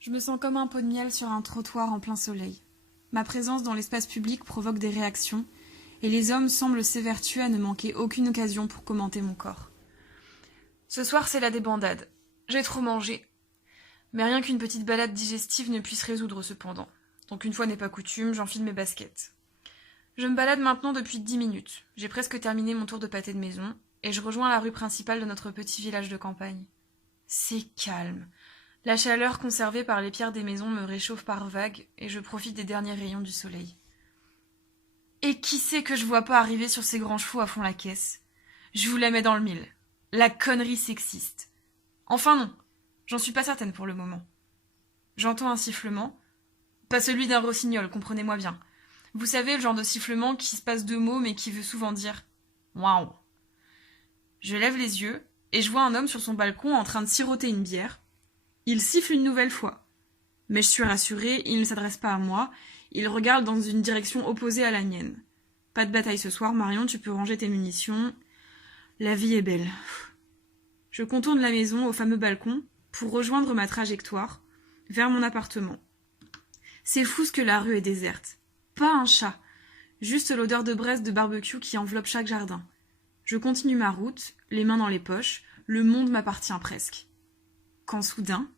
Je me sens comme un pot de miel sur un trottoir en plein soleil. Ma présence dans l'espace public provoque des réactions, et les hommes semblent s'évertuer à ne manquer aucune occasion pour commenter mon corps. Ce soir, c'est la débandade. J'ai trop mangé. Mais rien qu'une petite balade digestive ne puisse résoudre cependant. Donc une fois n'est pas coutume, j'enfile mes baskets. Je me balade maintenant depuis 10 minutes. J'ai presque terminé mon tour de pâté de maison, et je rejoins la rue principale de notre petit village de campagne. C'est calme. La chaleur conservée par les pierres des maisons me réchauffe par vagues, et je profite des derniers rayons du soleil. Et qui c'est que je vois pas arriver sur ces grands chevaux à fond la caisse? Je vous la mets dans le mille. La connerie sexiste. Enfin non, j'en suis pas certaine pour le moment. J'entends un sifflement. Pas celui d'un rossignol, comprenez-moi bien. Vous savez, le genre de sifflement qui se passe 2 mots mais qui veut souvent dire « Waouh ». Je lève les yeux et je vois un homme sur son balcon en train de siroter une bière. Il siffle une nouvelle fois. Mais je suis rassurée, il ne s'adresse pas à moi, il regarde dans une direction opposée à la mienne. Pas de bataille ce soir, Marion, tu peux ranger tes munitions. La vie est belle. Je contourne la maison au fameux balcon pour rejoindre ma trajectoire vers mon appartement. C'est fou ce que la rue est déserte. Pas un chat, juste l'odeur de braise de barbecue qui enveloppe chaque jardin. Je continue ma route, les mains dans les poches, le monde m'appartient presque. Quand soudain,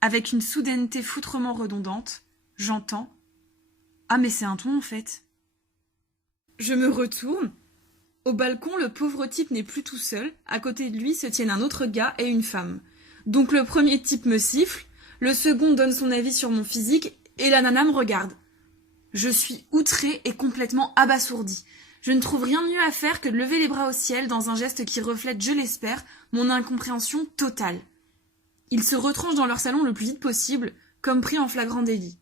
avec une soudaineté foutrement redondante, j'entends « Ah mais c'est un ton en fait !» Je me retourne. Au balcon, le pauvre type n'est plus tout seul. À côté de lui se tiennent un autre gars et une femme. Donc le premier type me siffle, le second donne son avis sur mon physique et la nana me regarde. Je suis outrée et complètement abasourdie. Je ne trouve rien de mieux à faire que de lever les bras au ciel dans un geste qui reflète, je l'espère, mon incompréhension totale. Ils se retranchent dans leur salon le plus vite possible, comme pris en flagrant délit.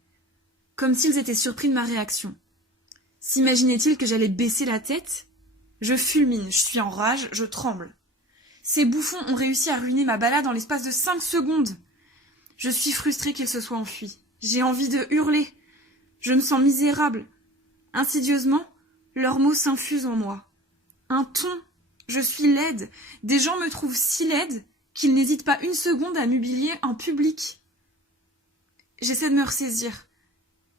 Comme s'ils étaient surpris de ma réaction. S'imaginaient-ils que j'allais baisser la tête ? Je fulmine, je suis en rage, je tremble. Ces bouffons ont réussi à ruiner ma balade en l'espace de 5 secondes. Je suis frustrée qu'ils se soient enfuis. J'ai envie de hurler. Je me sens misérable. Insidieusement, leurs mots s'infusent en moi. Un ton. Je suis laide. Des gens me trouvent si laide qu'ils n'hésitent pas une seconde à m'humilier en public. J'essaie de me ressaisir.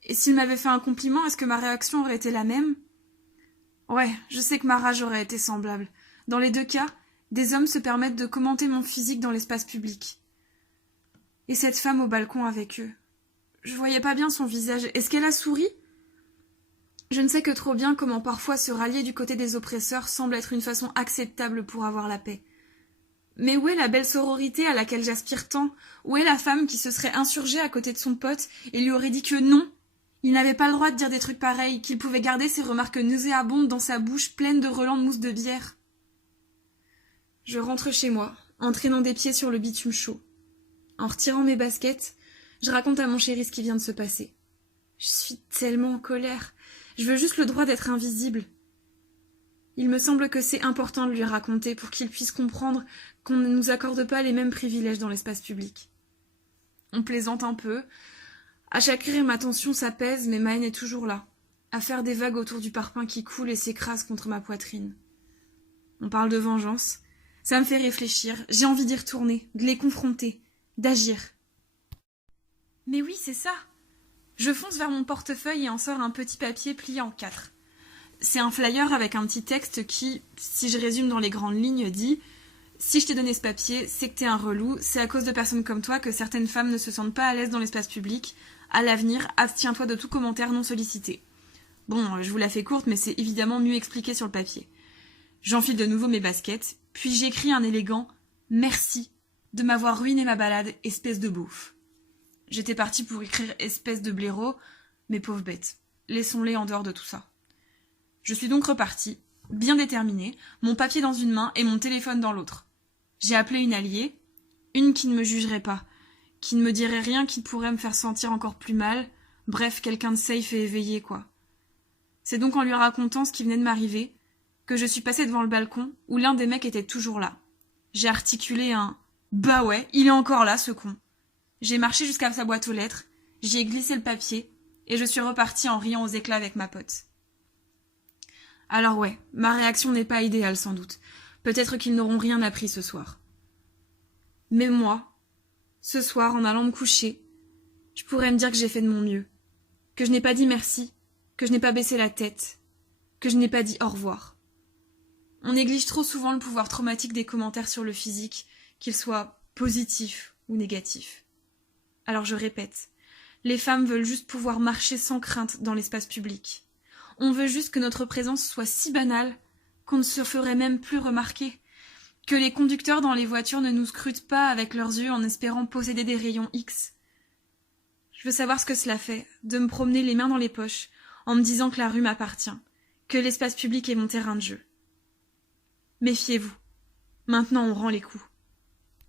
Et s'ils m'avaient fait un compliment, est-ce que ma réaction aurait été la même ? Ouais, je sais que ma rage aurait été semblable. Dans les 2 cas, des hommes se permettent de commenter mon physique dans l'espace public. Et cette femme au balcon avec eux. Je voyais pas bien son visage. Est-ce qu'elle a souri ? Je ne sais que trop bien comment parfois se rallier du côté des oppresseurs semble être une façon acceptable pour avoir la paix. Mais où est la belle sororité à laquelle j'aspire tant ? Où est la femme qui se serait insurgée à côté de son pote et lui aurait dit que non ? Il n'avait pas le droit de dire des trucs pareils, qu'il pouvait garder ses remarques nauséabondes dans sa bouche pleine de relents de mousse de bière. Je rentre chez moi, en traînant des pieds sur le bitume chaud. En retirant mes baskets, je raconte à mon chéri ce qui vient de se passer. Je suis tellement en colère. Je veux juste le droit d'être invisible. Il me semble que c'est important de lui raconter pour qu'il puisse comprendre qu'on ne nous accorde pas les mêmes privilèges dans l'espace public. On plaisante un peu. À chaque rire, ma tension s'apaise, mais ma haine est toujours là, à faire des vagues autour du parpaing qui coule et s'écrase contre ma poitrine. On parle de vengeance. Ça me fait réfléchir. J'ai envie d'y retourner, de les confronter, d'agir. Mais oui, c'est ça. Je fonce vers mon portefeuille et en sors un petit papier plié en 4. C'est un flyer avec un petit texte qui, si je résume dans les grandes lignes, dit « Si je t'ai donné ce papier, c'est que t'es un relou, c'est à cause de personnes comme toi que certaines femmes ne se sentent pas à l'aise dans l'espace public. À l'avenir, abstiens-toi de tout commentaire non sollicité. » Bon, je vous la fais courte, mais c'est évidemment mieux expliqué sur le papier. J'enfile de nouveau mes baskets, puis j'écris un élégant « Merci de m'avoir ruiné ma balade, espèce de bouffe. » J'étais partie pour écrire « espèce de blaireau », mais pauvre bête, laissons-les en dehors de tout ça. Je suis donc repartie, bien déterminée, mon papier dans une main et mon téléphone dans l'autre. J'ai appelé une alliée, une qui ne me jugerait pas, qui ne me dirait rien qui pourrait me faire sentir encore plus mal, bref, quelqu'un de safe et éveillé, quoi. C'est donc en lui racontant ce qui venait de m'arriver que je suis passée devant le balcon où l'un des mecs était toujours là. J'ai articulé un « Bah ouais, il est encore là, ce con ». J'ai marché jusqu'à sa boîte aux lettres, j'y ai glissé le papier, et je suis repartie en riant aux éclats avec ma pote. Alors ouais, ma réaction n'est pas idéale sans doute. Peut-être qu'ils n'auront rien appris ce soir. Mais moi, ce soir, en allant me coucher, Je pourrais me dire que j'ai fait de mon mieux, que je n'ai pas dit merci, que je n'ai pas baissé la tête, que je n'ai pas dit au revoir. On néglige trop souvent le pouvoir traumatique des commentaires sur le physique, qu'ils soient positifs ou négatifs. Alors je répète, les femmes veulent juste pouvoir marcher sans crainte dans l'espace public. On veut juste que notre présence soit si banale qu'on ne se ferait même plus remarquer, que les conducteurs dans les voitures ne nous scrutent pas avec leurs yeux en espérant posséder des rayons X. Je veux savoir ce que cela fait, de me promener les mains dans les poches, en me disant que la rue m'appartient, que l'espace public est mon terrain de jeu. Méfiez-vous. Maintenant on rend les coups.